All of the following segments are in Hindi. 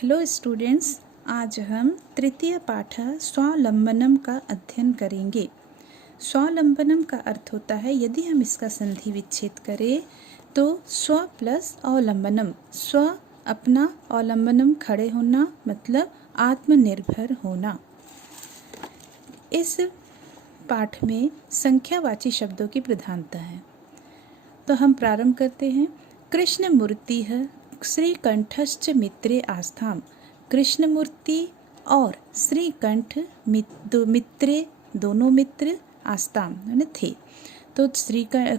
हेलो स्टूडेंट्स, आज हम तृतीय पाठ स्वावलंबनम का अध्ययन करेंगे। स्वावलंबनम का अर्थ होता है, यदि हम इसका संधि विच्छेद करें तो स्व प्लस अवलंबनम। स्व अपना, अवलंबनम खड़े होना, मतलब आत्मनिर्भर होना। इस पाठ में संख्यावाची शब्दों की प्रधानता है। तो हम प्रारंभ करते हैं। कृष्णमूर्ति श्रीकंठश्च मित्रे आस्थाम। कृष्णमूर्ति और श्रीकंठ मित्रे, दोनों मित्र, आस्थाम यानी थे। तो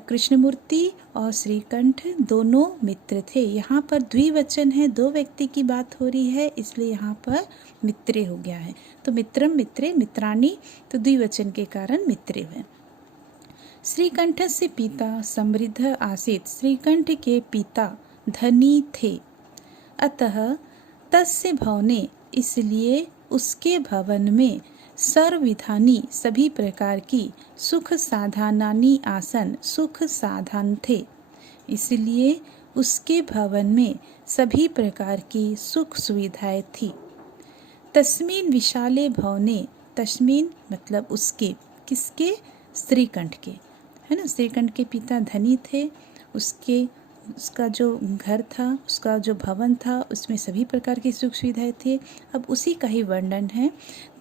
कृष्णमूर्ति और श्रीकंठ दोनों मित्र थे। यहाँ पर द्विवचन है, दो व्यक्ति की बात हो रही है, इसलिए यहाँ पर मित्रे हो गया है। तो मित्रम, मित्रे, मित्राणि, तो द्विवचन के कारण मित्रे है। श्रीकंठस्य पिता समृद्ध आसीत्। श्रीकंठ के पिता धनी थे। अतः तस्य भवने, इसलिए उसके भवन में सर्वविधानि, सभी प्रकार की, सुख साधनानि आसन, सुख साधन थे। इसलिए उसके भवन में सभी प्रकार की सुख सुविधाएं थी। तस्मिन् विशाले भवने, तस्मिन् मतलब उसके, किसके? श्रीकंठ के, है ना। श्रीकंठ के पिता धनी थे, उसका जो घर था, उसका जो भवन था, उसमें सभी प्रकार की सुख सुविधाएं थे। अब उसी का ही वर्णन है।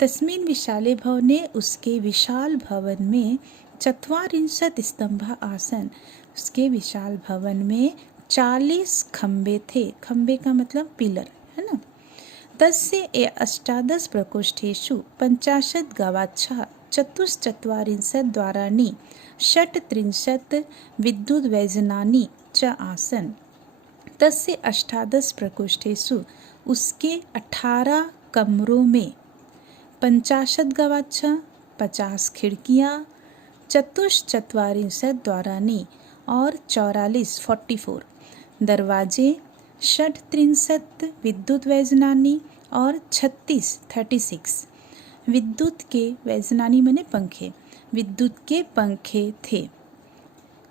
तस्मिन् विशाले भवने, उसके विशाल भवन में, चत्वारिंशत् स्तंभ आसन, उसके विशाल भवन में 40 खम्बे थे। खम्बे का मतलब पिलर, है ना। तस्य अष्टादश प्रकोष्ठेषु 50 गवाक्षाः चतुश्चत्वारिंशत् द्वाराणि षट्त्रिंशत् विद्युद्वैजनानि च आसन। तस्य अष्टादश प्रकोष्ठेषु, उसके 18 कमरों में, 50 गवाक्षाः 50 खिड़कियाँ, चतुश्चत्वारिंशत् द्वाराणि और 44 दरवाजे, षट्त्रिंशत् विद्युद्वैजनानि और 36 विद्युत के, वैजनानि माने पंखे, विद्युत के पंखे थे।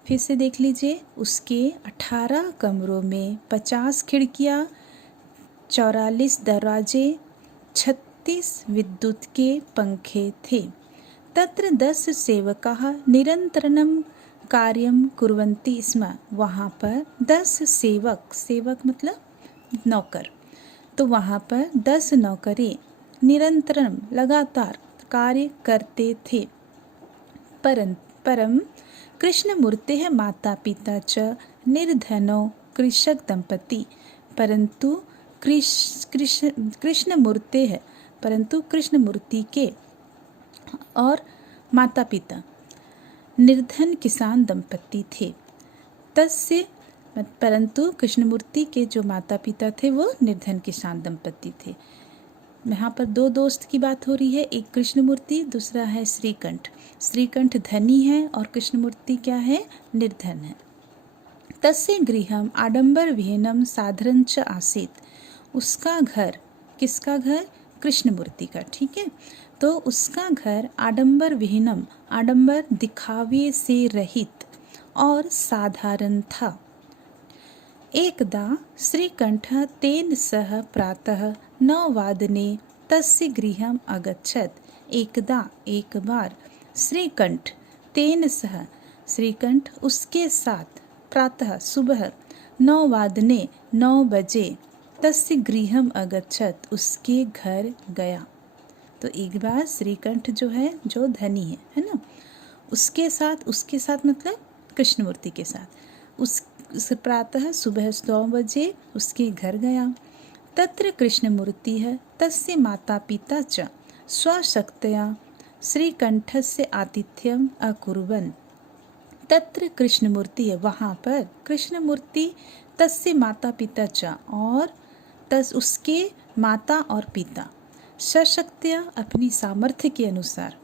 फिर से देख लीजिए, उसके 18 कमरों में 50 खिड़कियाँ, 44 दरवाजे, 36 विद्युत के पंखे थे। तत्र 10 सेवकाः निरन्तरं कार्यं कुर्वन्ति स्म। वहाँ पर 10 सेवक, सेवक मतलब नौकर, तो वहाँ पर 10 नौकरे निरंतरम लगातार कार्य करते थे। परम कृष्णमूर्तेः माता पिता च निर्धनो कृषक दंपति। परंतु कृष्णमूर्तेः, परंतु कृष्णमूर्ति के और माता पिता निर्धन किसान दंपति थे। तस्य, परंतु कृष्णमूर्ति के जो माता पिता थे वो निर्धन किसान दंपति थे। यहाँ पर दो दोस्त की बात हो रही है, एक कृष्णमूर्ति, दूसरा है श्रीकंठ। श्रीकंठ धनी है और कृष्णमूर्ति क्या है? निर्धन है। तस्य गृहम आडंबर विहीनम साधारण च आसीत्। उसका घर, किसका घर? कृष्णमूर्ति का, ठीक है। तो उसका घर आडंबर विहीनम, आडंबर दिखावे से रहित और साधारण था। एकदा श्रीकंठः तेन सह प्रातः 9 वादने तस्य गृहम् अगच्छत्। एकदा, एक बार, श्रीकंठ तेन सह, श्रीकंठ उसके साथ, प्रातः सुबह, 9 वादने 9 बजे, तस्य गृहम् अगच्छत् उसके घर गया। तो एक बार श्रीकंठ जो है, जो धनी है ना, उसके साथ मतलब कृष्णमूर्ति के साथ, उस प्रातः सुबह 9 बजे उसके घर गया। तत्र कृष्णमूर्ति है तस्य माता पिता च स्वशक्तया श्रीकंठस्य आतिथ्यम अकुर्वन्। तत्र कृष्णमूर्ति है, वहाँ पर कृष्णमूर्ति, तस्य माता पिता च, और उसके माता और पिता, सशक्तया अपनी सामर्थ्य के अनुसार,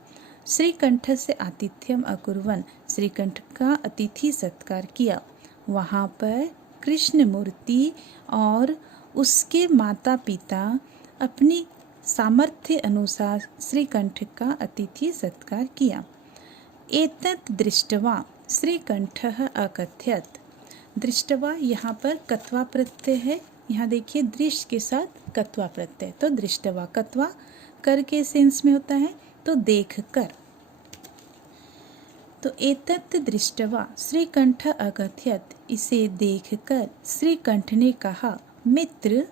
श्रीकंठस्य आतिथ्यम अकुर्वन्, श्रीकंठ का अतिथि सत्कार किया। वहाँ पर कृष्णमूर्ति और उसके माता पिता अपनी सामर्थ्य अनुसार श्रीकंठ का अतिथि सत्कार किया। एतत् दृष्ट्वा श्रीकंठः अकथयत्। दृष्ट्वा यहाँ पर कत्वा प्रत्यय है, यहाँ देखिए दृश्य के साथ कत्वा प्रत्यय, तो दृष्टवा, कत्वा कर के सेंस में होता है, तो देख कर। तो एतत् दृष्टवा श्रीकंठ अगत्यत, इसे देखकर श्रीकंठ ने कहा, मित्र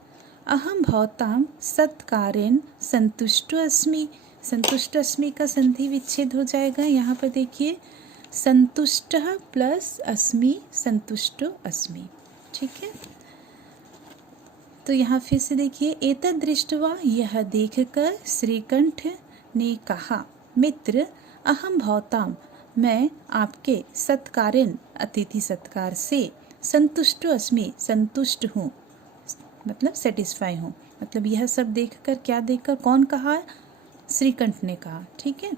अहम भवताम सत्कारेण संतुष्टो अस्मि। संतुष्ट अस्मि का संधि विच्छेद हो जाएगा। यहाँ पर देखिए संतुष्टः प्लस अस्मि, संतुष्टो अस्मि। ठीक है, तो यहाँ फिर से देखिए एतत् दृष्टवा, यह देखकर श्रीकंठ ने कहा, मित्र अहम भवताम, मैं आपके सत्कारेण अतिथि सत्कार से संतुष्टो अस्मि, संतुष्ट हूँ, मतलब सेटिस्फाई हूँ। मतलब यह सब देखकर, क्या देखकर, कौन कहा, श्रीकंठ ने कहा। ठीक है,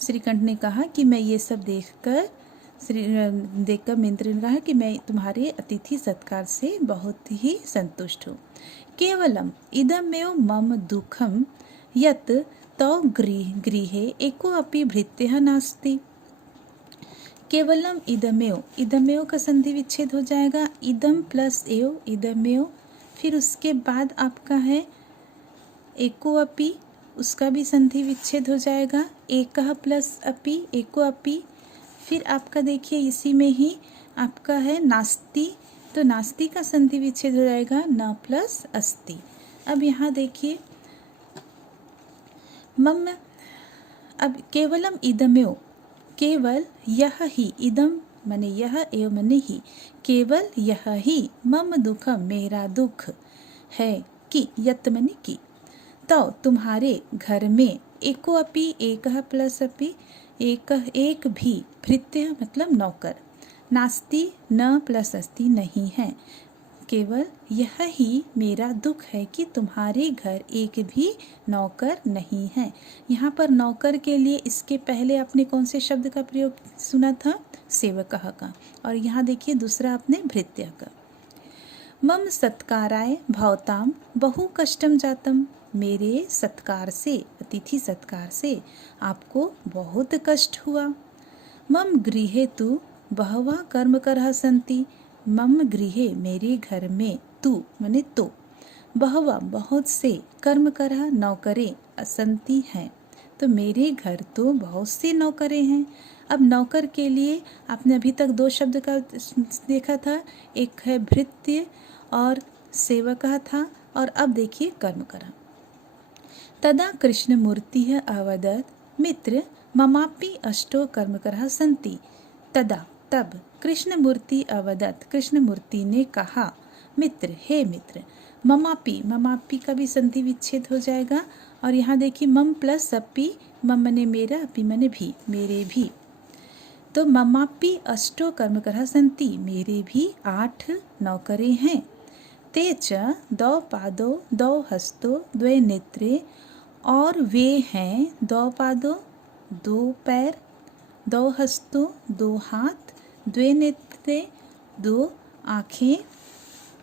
श्रीकंठ ने कहा कि मैं ये सब देखकर मित्र ने कहा कि मैं तुम्हारे अतिथि सत्कार से बहुत ही संतुष्ट हूँ। केवलम इदमेव मम दुखम यत् तौ गृहे एको अपि भृत्यः नास्ति। केवलम इदमेव, इदमेव का संधि विच्छेद हो जाएगा, इदम प्लस एव, इदमेव, फिर उसके बाद आपका है एको अपि, उसका भी संधि विच्छेद हो जाएगा, एकः प्लस अपि, एको अपि, फिर आपका देखिए इसी में ही आपका है नास्ति, तो नास्ति का संधि विच्छेद हो जाएगा न प्लस अस्ति। अब यहाँ देखिए मम, अब केवलम इदमेव, केवल यह ही, इदम मने यह, एव मने ही, केवल यह ही, मम दुखम मेरा दुख है, कि यत मने की, तो तुम्हारे घर में एको अपि, एकः प्लस अपि, एक भी, भृत्य मतलब नौकर, नास्ति न प्लस अस्ति नहीं है, केवल यह ही मेरा दुख है कि तुम्हारे घर एक भी नौकर नहीं है। यहाँ पर नौकर के लिए इसके पहले आपने कौन से शब्द का प्रयोग सुना था, सेवकः का, और यहाँ देखिए दूसरा आपने भृत्य का। मम सत्काराय भवताम बहु कष्टम जातम, मेरे सत्कार से, अतिथि सत्कार से आपको बहुत कष्ट हुआ। मम गृहे तु बहवः कर्मकरः सन्ति, मम गृहे मेरे घर में, तु माने तो, बहवः बहुत से, कर्मकरः नौकरें, असंति हैं, तो मेरे घर तो बहुत से नौकरें हैं। अब नौकर के लिए आपने अभी तक दो शब्द का देखा था, एक है भृत्य और सेवकः था, और अब देखिए कर्मकरः। तदा कृष्णमूर्तिः अवदत्, मित्र ममापि अष्टो कर्मकरः सन्ति। तदा तब कृष्णमूर्ति अवदत्, कृष्णमूर्ति ने कहा, मित्र हे मित्र, ममापि, ममापि का भी संधि विच्छेद हो जाएगा, और यहाँ देखिए मम प्लस अपि, मम मने मेरा, अपि मने भी, मेरे भी, तो ममापि अष्टो कर्मकरः सन्ति, मेरे भी 8 नौकरें हैं। ते च 2 पादो 2 हस्तो 2 नेत्रे, और वे हैं 2 पादों 2 पैर, 2 हस्तों 2 हाथ, 2 नेत्रे 2 आँखें,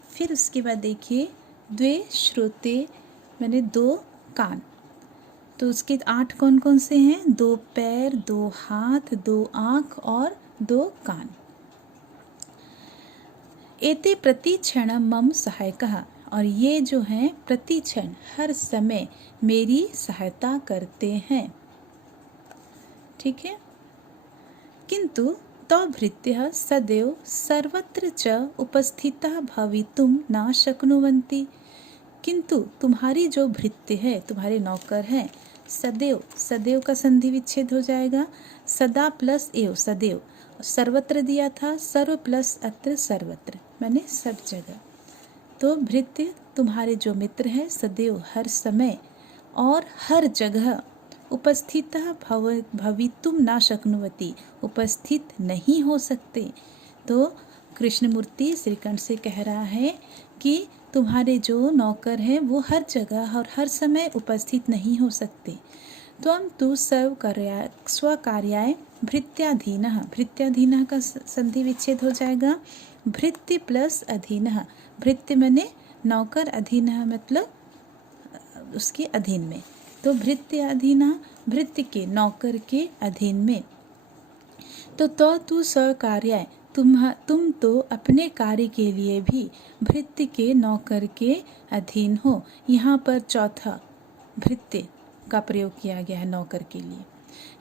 फिर उसके बाद देखिए 2 श्रोते मैंने 2 कान, तो उसके 8 कौन कौन से हैं, 2 पैर 2 हाथ 2 आँख और 2 कान। एते प्रतिक्षण मम सहायकः, और ये जो हैं प्रतिक्षण हर समय मेरी सहायता करते हैं। ठीक है, किंतु तो भृत्यः सदैव सर्वत्र च उपस्थितः भवितुं न शक्नुवन्ति, किंतु तुम्हारी जो भृत्य है, तुम्हारे नौकर हैं, सदैव, सदैव का संधि विच्छेद हो जाएगा, सदा प्लस एव, सदैव, सर्वत्र दिया था, सर्व प्लस अत्र, सर्वत्र मैंने सब जगह, तो भृत्य तुम्हारे जो मित्र हैं सदैव हर समय और हर जगह उपस्थितः भवितुं न शक्नुवति, उपस्थित नहीं हो सकते। तो कृष्णमूर्ति श्रीकंठ से कह रहा है कि तुम्हारे जो नौकर हैं वो हर जगह और हर समय उपस्थित नहीं हो सकते। त्वं तु स्वकार्याय भृत्याधीनः, भृत्याधीनः का संधि विच्छेद हो जाएगा, भृत्य प्लस अधीनः, भृत्य मने नौकर, अधीनः मतलब उसके अधीन में, तो भृत्य अधीनः, भृत्य के नौकर के अधीन में। तो तू स्वकार्याय, तुम तो अपने कार्य के लिए भी भृत्य के नौकर के अधीन हो। यहाँ पर चौथा भृत्य का प्रयोग किया गया है नौकर के लिए।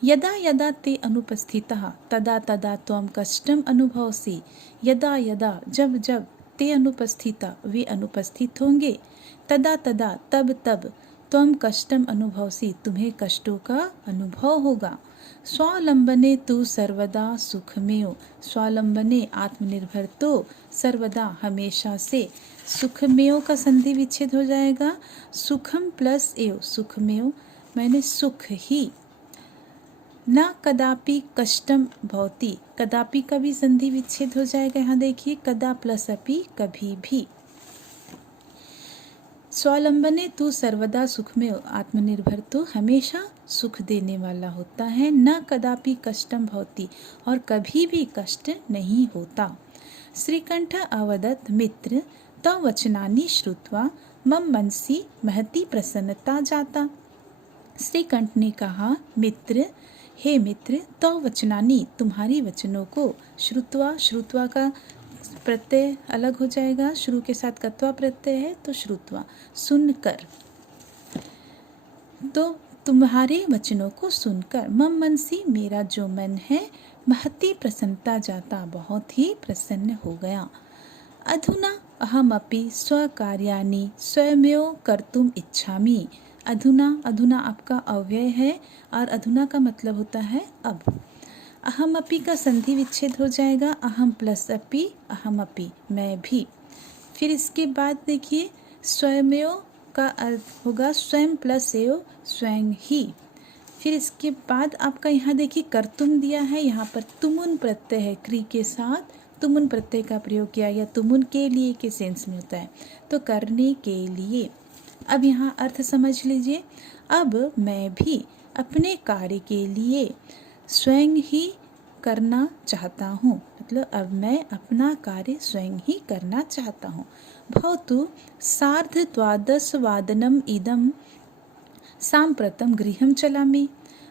यदा यदा ते अनुपस्थितः तदा तदा त्वं कष्टम अनुभवसि। यदा यदा जब जब ते अनुपस्थिता वे अनुपस्थित होंगे, तदा तदा तब तब त्वं कष्टम अनुभवसि तुम्हें कष्टों का अनुभव होगा। स्वावलंबने तु सर्वदा सुखमेव। स्वावलंबने आत्मनिर्भर तो सर्वदा हमेशा से। सुखमेव का संधि विच्छेद हो जाएगा। सुखम प्लस एव सुखमेव मैंने सुख ही। न कदापि कष्टम भवति, कदापि का भी संधि विच्छेद हो जाएगा। यहाँ देखिए कदा प्लस अपि कभी भी। स्वावलंबने तू सर्वदा सुख में, आत्मनिर्भर तो हमेशा सुख देने वाला होता है। न कदापि कष्टम भवति और कभी भी कष्ट नहीं होता। श्रीकंठ अवदत् मित्र तव वचनानि श्रुत्वा मम मनसि महती प्रसन्नता जाता। श्रीकंठ ने कहा मित्र, हे मित्र, तव वचनानि तुम्हारी वचनों को, श्रुत्वा, श्रुत्वा का प्रत्यय अलग हो जाएगा, शुरू के साथ कत्वा प्रत्यय है तो श्रुत्वा सुनकर, तो तुम्हारे वचनों को सुनकर मम मनसी मेरा जो मन है महती प्रसन्नता जाता बहुत ही प्रसन्न हो गया। अधुना अहमपि स्वकार्याणि स्वयमेव कर्तुम इच्छामि। अधुना, अधुना आपका अव्यय है और अधुना का मतलब होता है अब। अहमपि का संधि विच्छेद हो जाएगा। अहम प्लस अपि, अहमपि मैं भी। फिर इसके बाद देखिए स्वयमेव का अर्थ होगा स्वयं प्लस एव स्वयं ही। फिर इसके बाद आपका यहाँ देखिए कर्तुम दिया है, यहाँ पर तुमुन प्रत्यय है, क्री के साथ तुमुन प्रत्यय का प्रयोग किया गया। तुमुन के लिए के सेंस में होता है, तो करने के लिए। अब यहाँ अर्थ समझ लीजिए। अब मैं भी अपने कार्य के लिए स्वयं ही करना चाहता हूँ, मतलब अब मैं अपना कार्य स्वयं ही करना चाहता हूँ। भवतु सार्धद्वादशवादनम् इदं साम्प्रतं गृहं चलामि।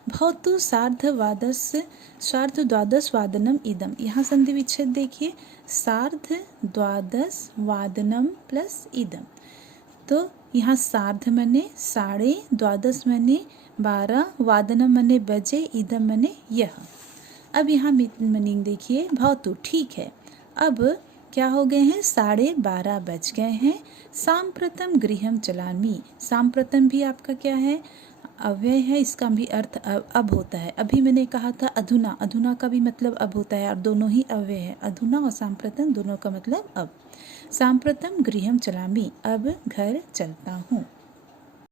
भवतु सार्धद्वादशवादनम् इदं, यहाँ संधि विच्छेद देखिए, सार्धद्वादशवादनम प्लस इदं, तो यहाँ सार्ध मने साढ़े, द्वादश मने 12, वादनम मने बजे, इदम मने यह। अब यहाँ मीनिंग देखिए, भवतु ठीक है, अब क्या हो गए हैं, 12:30 बज गए हैं। सांप्रतम गृहम चलामी, सांप्रतम भी आपका क्या है, अव्यय है, इसका भी अर्थ अब होता है। अभी मैंने कहा था अधुना, अधुना का भी मतलब अब होता है और दोनों ही अव्यय है। अधुना और सांप्रतम दोनों का मतलब अब। सांप्रतम गृहम चलामी, अब घर चलता हूँ।